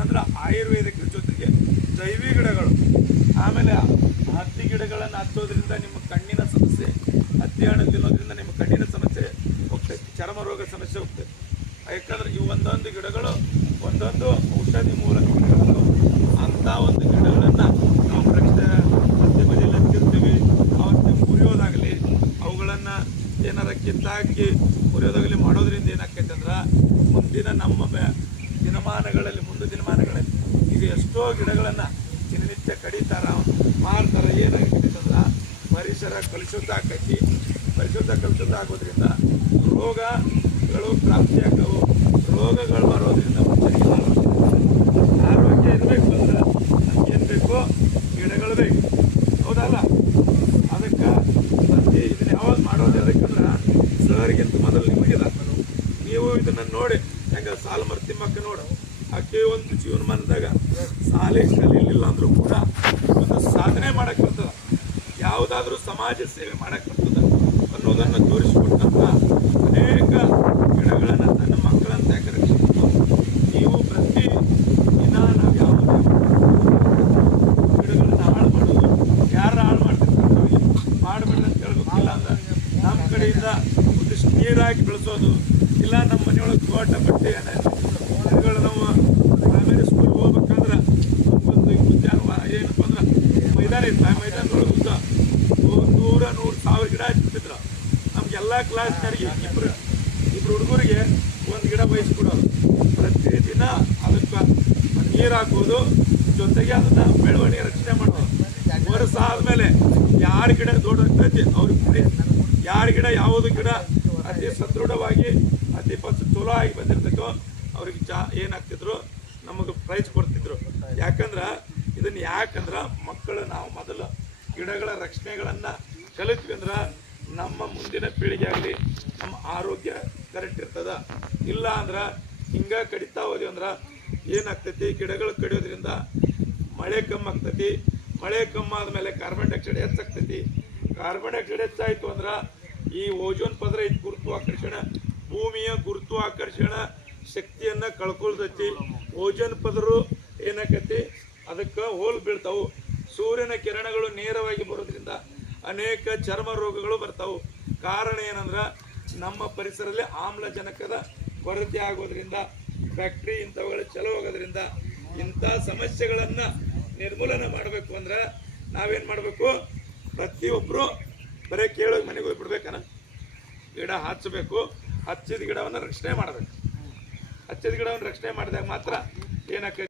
ಏನಂದ್ರೆ ಆಯುರ್ವೇದಿಕ ಜೊತೆಗೆ ಜೈವಿಕ ಗಿಡಗಳು. ಆಮೇಲೆ ಹತ್ತಿ ಗಿಡಗಳನ್ನು ಹಚ್ಚೋದ್ರಿಂದ ನಿಮ್ಮ ಕಣ್ಣಿನ ಸಮಸ್ಯೆ, ಹತ್ತಿ ಹಣ್ಣು ತಿನ್ನೋದ್ರಿಂದ ನಿಮ್ಮ ಕಣ್ಣಿನ ಸಮಸ್ಯೆ ಹೋಗ್ತೈತಿ, ಚರ್ಮ ರೋಗ ಸಮಸ್ಯೆ ಹೋಗ್ತೈತಿ. ಯಾಕಂದ್ರೆ ಇವು ಒಂದೊಂದು ಗಿಡಗಳು ಒಂದೊಂದು ಔಷಧಿ ಮೂಲಕ ಗಿಡಗಳು. ಅಂಥ ಒಂದು ಗಿಡಗಳನ್ನು ನಾವು ರಸ್ತೆ ಬದಿಯಲ್ಲಿ ಹಚ್ಚಿರ್ತೀವಿ. ಅವತ್ತೆ ಮುರಿಯೋದಾಗಲಿ, ಅವುಗಳನ್ನು ಏನಾರ ಕಿತ್ತಾಕಿ ಮುರಿಯೋದಾಗಲಿ ಮಾಡೋದ್ರಿಂದ ಏನಾಗ್ತೈತೆ ಅಂದ್ರೆ ಮುಂದಿನ ಮುಂದಿನ ದಿನಮಾನಗಳಲ್ಲಿ ಈಗ ಎಷ್ಟೋ ಗಿಡಗಳನ್ನು ದಿನನಿತ್ಯ ಕಡಿತಾರ, ಮಾರ್ತಾರೆ. ಏನಾಗ್ತೈತೆ ಅಂದ್ರೆ ಪರಿಸರ ಕಲುಷಿತ ಆಕೈತಿ. ಕಲುಷಿತ ಆಗೋದ್ರಿಂದ ರೋಗಗಳು ಪ್ರಾಪ್ತಿಯಾಗವು. ರೋಗಗಳು ಬರೋದ್ರಿಂದ ಮನುಷ್ಯನಿಗೆ ಆರೋಗ್ಯ ಇರಬೇಕು ಅಂದ್ರೆ ನಮ್ಗೇನು ಬೇಕು? ಗಿಡಗಳು ಬೇಕು, ಹೌದಲ್ಲ? ಅದಕ್ಕೆ ಇದನ್ನ ಯಾವಾಗ ಮಾಡೋದು ಅದಕ್ಕಂದ್ರೆ ಸರ್ಗಿಂತ ಮೊದಲು ನಿಮಗಿದ. ನೀವು ಇದನ್ನು ನೋಡಿ ಹೆಂಗೆ ಸಾಲುಮರ ತಿಮ್ಮಕ್ಕ ನೋಡು, ಆಕೆ ಒಂದು ಜೀವನಮಾನದಾಗ ಶಾಲೆ ಕಲಿಲಿಲ್ಲ ಅಂದ್ರೂ ಕೂಡ ಒಂದು ಸಾಧನೆ ಮಾಡಕ್ಕೆ ಬರ್ತದೆ, ಯಾವುದಾದ್ರೂ ಸಮಾಜ ಸೇವೆ ಮಾಡಕ್ಕೆ ಬರ್ತದೆ ಅನ್ನೋದನ್ನು ತೋರಿಸಿಕೊಟ್ಟಂತ ಅನೇಕ ಗಿಡಗಳನ್ನು ತನ್ನ ಮಕ್ಕಳಂತ ಯಾಕೆ ರಕ್ಷಿಸಬೇಕು. ನೀವು ಪ್ರತಿ ದಿನ ನಾವು ಯಾವುದೇ ಗಿಡಗಳನ್ನು ಹಾಳು ಮಾಡೋದು, ಯಾರು ಹಾಳು ಮಾಡ್ತಿರ್ತಾರೆ ಮಾಡಬೇಡ ಅಂತ ಹೇಳ್ಬೇಕಿಲ್ಲ ಅಂದ್ರೆ ನಮ್ಮ ಕಡೆಯಿಂದ ಒಂದಿಷ್ಟು ನೀರಾಗಿ ಬೆಳೆಸೋದು, ಇಲ್ಲ ನಮ್ಮ ಮನೆಯೊಳಗೆ ತೋಟ ಬಟ್ಟೆ ಗಿಡಗಳು. ನಾವು ಪ್ರೈಮರಿ ಸ್ಕೂಲ್ಗೆ ಹೋಗ್ಬೇಕಂದ್ರೆ ಒಂದು ಉದ್ಯಾನವನ ಏನಪ್ಪ ಅಂದ್ರೆ ಮೈದಾನ ಇತ್ತು. ಆ ಮೈದಾನದೊಳಗೆ 100-100,000 ಗಿಡ ಹಚ್ಚಿಬಿಟ್ಟಿದ್ರು. ನಮಗೆಲ್ಲ ಕ್ಲಾಸ್ನವರಿಗೆ ಇಬ್ಬರು ಹುಡುಗರಿಗೆ ಒಂದು ಗಿಡ ಬಯಸ್ಕೊಡೋದು. ಪ್ರತಿದಿನ ಅದಕ್ಕೆ ನೀರು ಹಾಕೋದು, ಜೊತೆಗೆ ಅದನ್ನು ಬೆಳವಣಿಗೆ ರಕ್ಷಣೆ ಮಾಡೋದು. ವರ್ಷ ಆದಮೇಲೆ ಯಾರ ಗಿಡ ದೊಡ್ಡದಾಗ್ತೈತಿ ಅವ್ರಿಗೆ ಯಾರ ಗಿಡ ಯಾವುದು ಗಿಡ ಅತಿ ಸದೃಢವಾಗಿ ಅತಿ ಚಲೋ ಆಗಿ ಬಂದಿರ್ತೈತೋ ಅವ್ರಿಗೆ ಏನಾಗ್ತಿದ್ರು ನಮಗೆ ಪ್ರೈಸ್ ಕೊಡ್ತಿದ್ರು. ಯಾಕಂದ್ರೆ ಯಾಕಂದ್ರೆ ಮಕ್ಕಳು ನಾವು ಮೊದಲು ಗಿಡಗಳ ರಕ್ಷಣೆಗಳನ್ನು ಕಲಿತ್ವಿ ಅಂದ್ರೆ ನಮ್ಮ ಮುಂದಿನ ಪೀಳಿಗೆ ಆಗಲಿ ನಮ್ಮ ಆರೋಗ್ಯ ಕರೆಕ್ಟ್ ಇರ್ತದ. ಇಲ್ಲ ಅಂದ್ರೆ ಹಿಂಗೆ ಕಡಿತಾ ಹೋದ್ವಿ ಅಂದ್ರೆ ಏನಾಗ್ತೈತಿ? ಗಿಡಗಳು ಕಡಿಯೋದ್ರಿಂದ ಮಳೆ ಕಮ್ಮಾಗ್ತೈತಿ. ಮಳೆ ಕಮ್ಮಾದ್ಮೇಲೆ ಕಾರ್ಬನ್ ಡೈಆಕ್ಸೈಡ್ ಹೆಚ್ಚಾಗ್ತೈತಿ. ಕಾರ್ಬನ್ ಡೈಆಕ್ಸೈಡ್ ಹೆಚ್ಚಾಯಿತು ಅಂದ್ರೆ ಈ ಓಜೋನ್ ಪದರ ಗುರುತ್ವಾಕರ್ಷಣ, ಭೂಮಿಯ ಗುರುತ್ವಾಕರ್ಷಣ ಶಕ್ತಿಯನ್ನು ಕಳ್ಕೊಳ್ತೈತಿ. ಓಜೋನ್ ಪದರು ಏನಾಕೈತಿ? ಅದಕ್ಕೆ ಹೋಲ್ ಬೀಳ್ತಾವು. ಸೂರ್ಯನ ಕಿರಣಗಳು ನೇರವಾಗಿ ಬರೋದ್ರಿಂದ ಅನೇಕ ಚರ್ಮ ರೋಗಗಳು ಬರ್ತಾವು. ಕಾರಣ ಏನಂದ್ರೆ ನಮ್ಮ ಪರಿಸರದಲ್ಲಿ ಆಮ್ಲಜನಕದ ಕೊರತೆ ಆಗೋದ್ರಿಂದ, ಫ್ಯಾಕ್ಟ್ರಿ ಇಂಥವುಗಳು ಚಲೋ ಹೋಗೋದ್ರಿಂದ ಇಂಥ ಸಮಸ್ಯೆಗಳನ್ನು ನಿರ್ಮೂಲನೆ ಮಾಡಬೇಕು ಅಂದ್ರೆ ನಾವೇನು ಮಾಡಬೇಕು? ಪ್ರತಿಯೊಬ್ಬರು ಬರೀ ಕೇಳೋಗಿ ಮನೆಗೆ ಹೋಗ್ಬಿಡ್ಬೇಕನ, ಗಿಡ ಹಚ್ಚಬೇಕು. ಹಚ್ಚಿದ ಗಿಡವನ್ನು ರಕ್ಷಣೆ ಮಾಡಬೇಕು. ಹಚ್ಚಿದ ಗಿಡವನ್ನು ರಕ್ಷಣೆ ಮಾಡಿದಾಗ ಮಾತ್ರ ಏನಾಗ್ತೈತಿ?